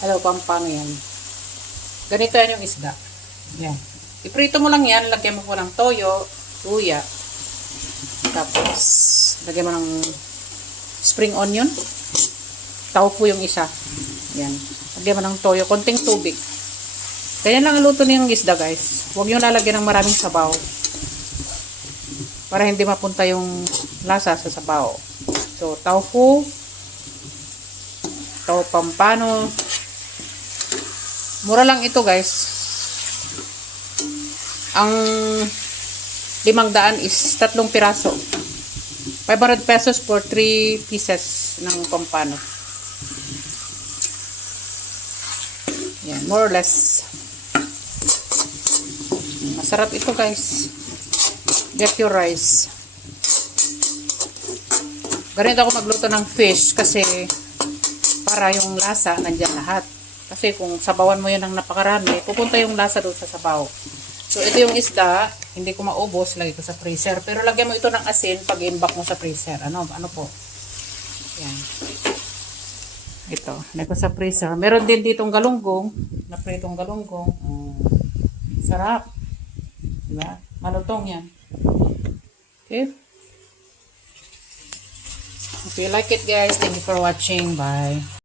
Hello, pampano yan. Ganito yan yung isda. Yan. Iprito mo lang yan, lagyan mo po ng toyo, luya, tapos lagyan mo ng spring onion, tofu yung isa. Yan. Lagyan mo ng toyo, konting tubig. Ganyan lang ang luto niyong isda, guys. Huwag niyo lalagyan ng maraming sabaw. Para hindi mapunta yung lasa sa sabaw. So, tofu, tofu pampano. Mura lang ito, guys. Ang limang daan is tatlong piraso. 500 pesos for 3 pieces ng pampano. Yan, more or less. Masarap ito guys. Get your rice. Ganito ako magluto ng fish kasi para yung lasa nandyan lahat. Kasi kung sabawan mo yan ng napakarami, pupunta yung lasa doon sa sabaw. So ito yung isda, hindi ko maubos, lagay ko sa freezer. Pero lagyan mo ito ng asin pag imbak mo sa freezer. Ano, ano po? Yan. Ito, lagay ko sa freezer. Meron din ditong galunggong, na pritong galunggong. Mm. Sarap. Diba? Malutong yan. Okay? If you like it guys, thank you for watching. Bye.